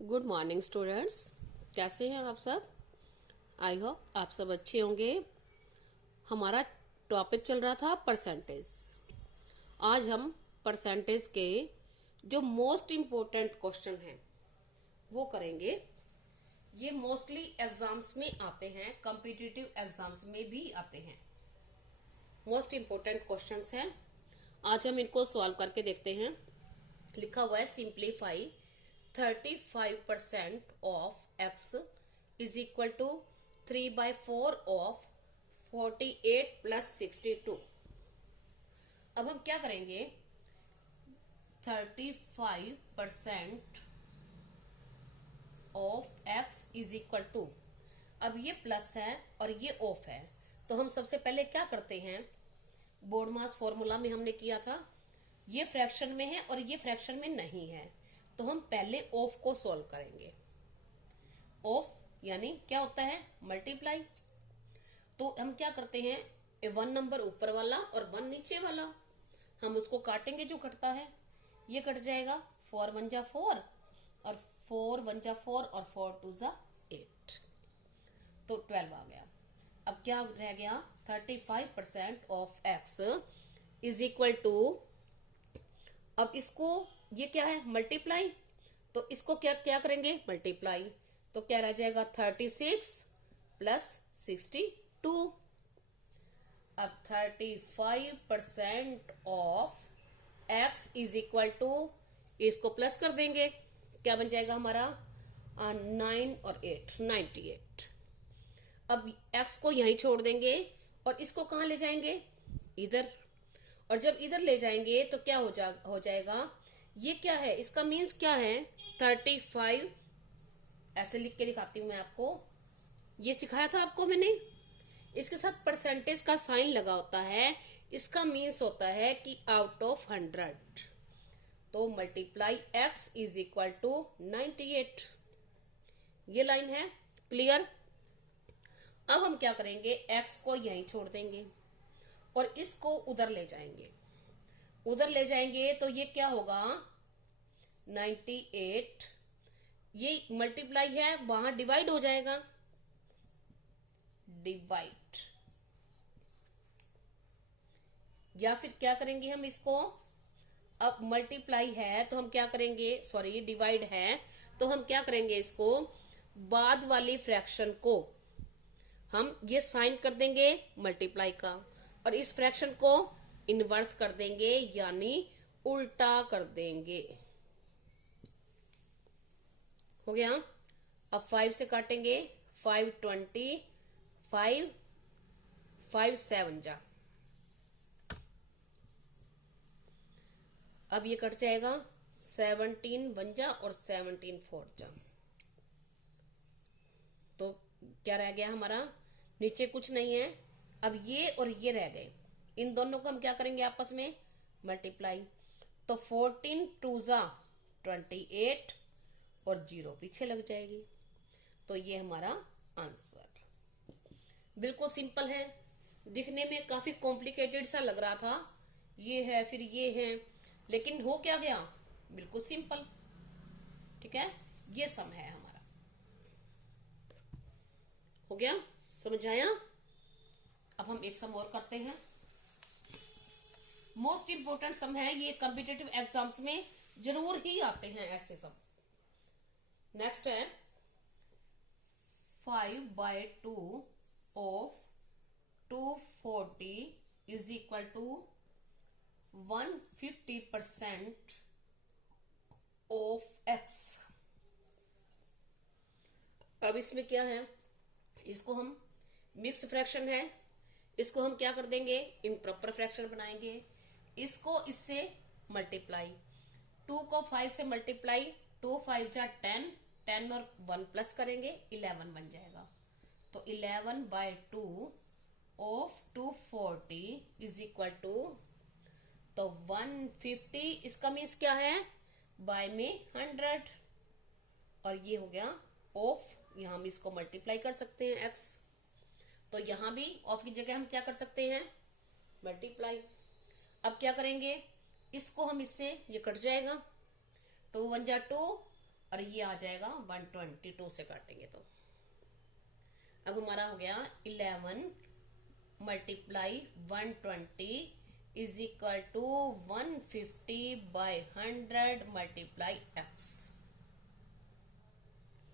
Good morning students. कैसे हैं आप सब? आई होप आप सब अच्छे होंगे। हमारा टॉपिक चल रहा था परसेंटेज। आज हम परसेंटेज के जो मोस्ट इम्पोर्टेंट क्वेश्चन हैं वो करेंगे। ये मोस्टली एग्जाम्स में आते हैं, कॉम्पिटिटिव एग्जाम्स में भी आते हैं। मोस्ट इम्पोर्टेंट क्वेश्चंस हैं। आज हम इनको सॉल्व करके देखते हैं। लिखा हुआ है simplify 35% of x is equal to 3/4 of 48 plus 62। अब हम क्या करेंगे? 35% of x is equal to, अब ये प्लस है और ये ऑफ है, तो हम सबसे पहले क्या करते हैं? बोर्ड मास फॉर्मूला में हमने किया था, ये फ्रैक्शन में है और ये फ्रैक्शन में नहीं है, तो हम पहले ऑफ को सॉल्व करेंगे। ऑफ यानी क्या होता है? मल्टीप्लाई। तो हम क्या करते हैं? 1 नंबर ऊपर वाला और 1 नीचे वाला, हम उसको काटेंगे। जो कटता है ये कट जाएगा। 4 1 जा 4 और 4 1 जा 4 और 4 2 जा 8, तो 12 आ गया। अब क्या रह गया? 35% of x is equal to, अब इसको, ये क्या है? मल्टीप्लाई, तो इसको क्या क्या करेंगे? मल्टीप्लाई, तो क्या रह जाएगा? 36 प्लस 62। अब 35% of x is equal to, इसको प्लस कर देंगे, क्या बन जाएगा हमारा? 9 और 8 98। अब x को यहीं छोड़ देंगे और इसको कहाँ ले जाएंगे? इधर। और जब इधर ले जाएंगे तो क्या हो जाएगा? ये क्या है? इसका मीन्स क्या है? 35, ऐसे लिख के दिखाती हूं मैं आपको। ये सिखाया था आपको मैंने। इसके साथ परसेंटेज का साइन लगा होता है, इसका मीन्स होता है कि आउट ऑफ 100। तो multiply x is equal to 98। ये लाइन है क्लियर। अब हम क्या करेंगे? x को यहीं छोड़ देंगे और इसको उधर ले जाएंगे। उधर ले जाएंगे तो ये क्या होगा? 98, ये मल्टीप्लाई है, वहां डिवाइड हो जाएगा। डिवाइड, या फिर क्या करेंगे हम इसको? अब मल्टीप्लाई है तो हम क्या करेंगे? सॉरी, डिवाइड है तो हम क्या करेंगे? इसको बाद वाली फ्रैक्शन को हम ये साइन कर देंगे मल्टीप्लाई का, और इस फ्रैक्शन को इनवर्स कर देंगे, यानी उल्टा कर देंगे। हो गया। अब 5 से काटेंगे, 5 20, 5 5 7 जा, अब ये कट जाएगा। 17 1 जा और 17 4 जा, तो क्या रह गया हमारा? नीचे कुछ नहीं है। अब ये और ये रह गए, इन दोनों को हम क्या करेंगे? आपस में मल्टीप्लाई। तो 14 2 जा 28 और 0 पीछे लग जाएगी, तो ये हमारा आंसर। बिल्कुल सिंपल है। दिखने में काफी कॉम्प्लिकेटेड सा लग रहा था, ये है फिर ये है, लेकिन हो क्या गया? बिल्कुल सिंपल। ठीक है, ये सम है हमारा। हो गया, समझ आया? अब हम एक सम और करते हैं। मोस्ट इंपोर्टेंट सम है ये, कॉम्पिटिटिव एग्जाम्स में जरूर ही आते हैं ऐसे सम। नेक्स्ट है 5/2 of 240 is equal to 150% of x। अब इसमें क्या है? इसको हम, मिक्स फ्रैक्शन है, इसको हम क्या कर देंगे? इम्प्रॉपर फ्रैक्शन बनाएंगे। इसको इससे मल्टीप्लाई, 2 को 5 से मल्टीप्लाई, 2 5 जा 10, 10 और 1 प्लस करेंगे, 11 बन जाएगा। तो 11/2 ऑफ 240 इज इक्वल टू, तो 150, इसका मीन्स क्या है? बाय में 100, और ये हो गया ऑफ। यहां हम इसको मल्टीप्लाई कर सकते हैं x, तो यहां भी ऑफ की जगह हम क्या कर सकते हैं? मल्टीप्लाई। अब क्या करेंगे? इसको हम इससे, ये कट जाएगा, 2 1 जा 2 और ये आ जाएगा 122 से काटेंगे तो। अब हमारा हो गया 11 multiply 120 is equal to 150/100 multiply x।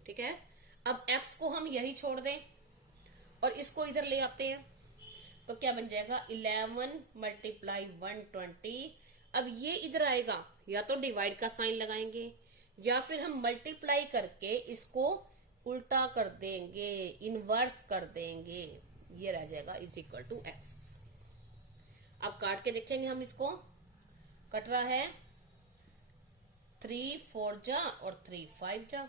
ठीक है, अब x को हम यही छोड़ दें और इसको इधर ले आते हैं तो क्या बन जाएगा 11 मल्टीप्लाई 120। अब ये इधर आएगा, या तो डिवाइड का साइन लगाएंगे या फिर हम मल्टीप्लाई करके इसको उल्टा कर देंगे, इनवर्स कर देंगे, ये रह जाएगा इज इक्वल टू x। अब काट के देखेंगे हम, इसको कट रहा है 3 4 जा और 3 5 जा,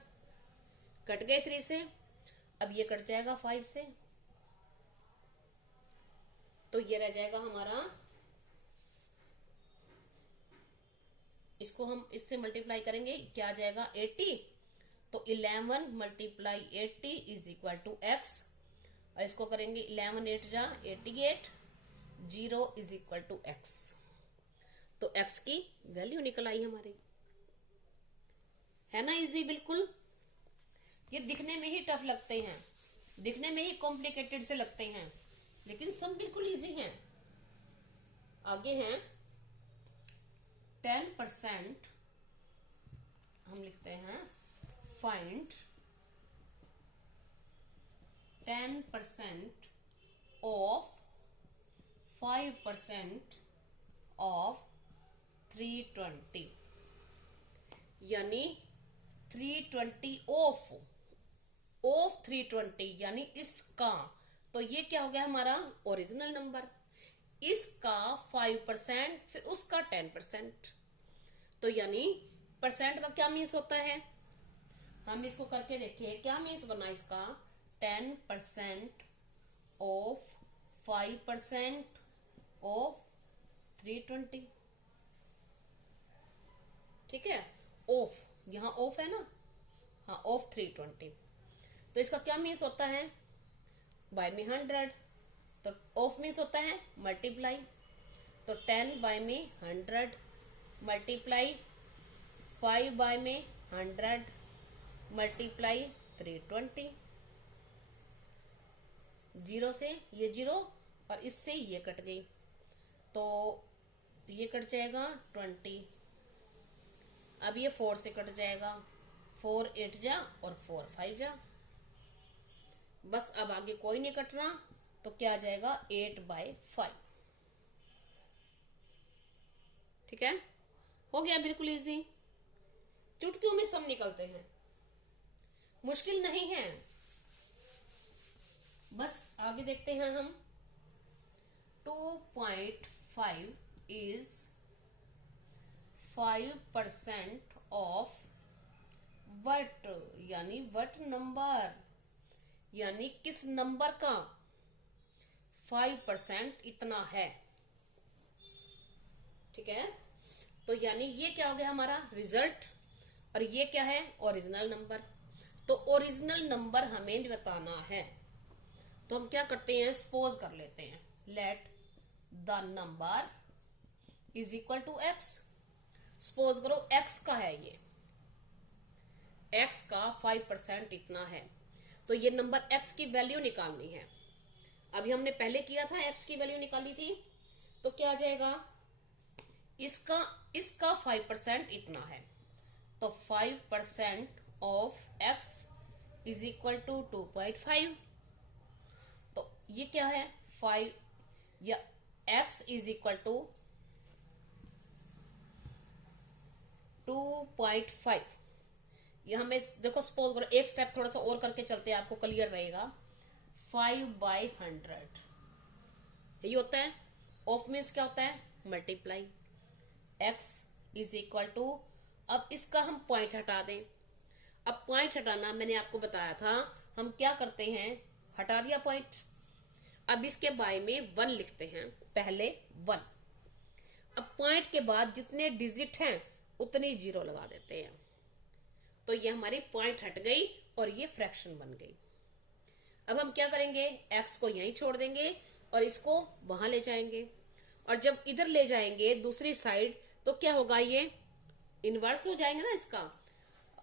कट गए 3 से। अब ये कट जाएगा 5 से, तो ये रह जाएगा हमारा, इसको हम इससे मल्टीप्लाई करेंगे, क्या आ जाएगा 80। तो 11 multiply 80 is equal to x, और इसको करेंगे 11 8 जा 88, 0 इज इक्वल टू x। तो x की वैल्यू निकल आई हमारी, है ना इजी बिल्कुल। ये दिखने में ही टफ लगते हैं, दिखने में ही कॉम्प्लिकेटेड से लगते हैं, लेकिन सब बिल्कुल इजी हैं। आगे हैं 10%, हम लिखते हैं फाइंड 10% ऑफ 5% ऑफ 320, यानी 320 ऑफ 320 यानी इसका। तो ये क्या हो गया हमारा ओरिजिनल नंबर, इसका 5% फिर उसका 10%। तो यानी परसेंट का क्या मीन्स होता है, हम इसको करके देखिए क्या मीन्स बना इसका, 10% ऑफ 5% ऑफ 320। ठीक है, ऑफ, यहां ऑफ है ना, हाँ ऑफ 320। तो इसका क्या मीन्स होता है, बाय में 100, तो ऑफ मीन्स होता है मल्टीप्लाई। तो 10 बाय में 100 मल्टीप्लाई 5 बाय में 100 मल्टीप्लाई 320। 0 से ये 0 और इससे ये कट गई, तो ये कट जाएगा 20। अब ये 4 से कट जाएगा, 4 8 जा और 4 5 जा, बस अब आगे कोई नहीं कट रहा, तो क्या आ जाएगा 8/5। ठीक है, हो गया बिल्कुल इजी, चुटकियों में सब निकलते हैं, मुश्किल नहीं है। बस आगे देखते हैं हम, 2.5 इज 5% ऑफ वट, यानी वट नंबर, यानी किस नंबर का 5% इतना है। ठीक है, तो यानी ये क्या हो गया हमारा रिजल्ट, और ये क्या है ओरिजिनल नंबर। तो ओरिजिनल नंबर हमें बताना है, तो हम क्या करते हैं, सपोज कर लेते हैं, let the number is equal to x। Suppose करो x का है, ये x का 5% इतना है, तो ये नंबर x की वैल्यू निकालनी है। अभी हमने पहले किया था, x की वैल्यू निकाली थी, तो क्या आ जाएगा, इसका 5% इतना है, तो 5% of x is equal to 2.5। तो ये क्या है 5, या x इज इक्वल टू 2.5। ये हमें देखो, सपोज करो एक स्टेप थोड़ा सा और करके चलते हैं, आपको क्लियर रहेगा। 5/100 ये होता है, ऑफ मीन्स क्या होता है multiply, x is equal to, अब इसका हम पॉइंट हटा दें। अब पॉइंट हटाना मैंने आपको बताया था, हम क्या करते हैं, हटा दिया पॉइंट, अब इसके बाय में 1 लिखते हैं, पहले 1, अब पॉइंट के बाद जितने डिजिट हैं उतनी 0 लगा देते हैं, तो ये हमारी पॉइंट हट गई और ये फ्रैक्शन बन गई। अब हम क्या करेंगे, x को यहीं छोड़ देंगे और इसको वहां ले जाएंगे, और जब इधर ले जाएंगे दूसरी साइड, तो क्या होगा, ये इनवर्स हो जाएगा ना इसका,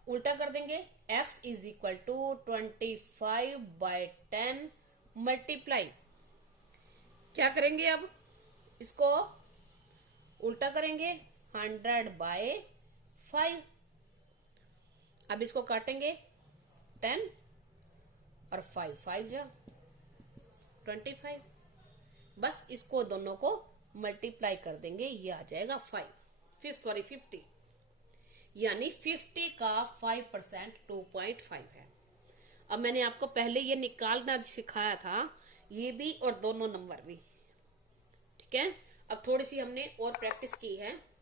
उल्टा कर देंगे, x is equal to 25/10 multiply, क्या करेंगे अब इसको उल्टा करेंगे, 100/5। अब इसको काटेंगे 10 और 5 5 जा 25। बस इसको दोनों को मल्टीप्लाई कर देंगे, ये आ जाएगा 50, यानी 50 का 5% 2.5 है। अब मैंने आपको पहले ये निकालना सिखाया था, ये भी और दोनों नंबर भी, ठीक है। अब थोड़ी सी हमने और प्रैक्टिस की है।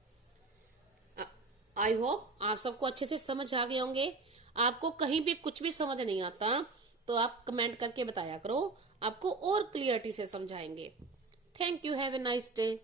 आई होप आप सबको अच्छे से समझ आ गए होंगे। आपको कहीं भी कुछ भी समझ नहीं आता तो आप कमेंट करके बताया करो, आपको और क्लियरिटी से समझाएंगे। Thank you, have a nice day.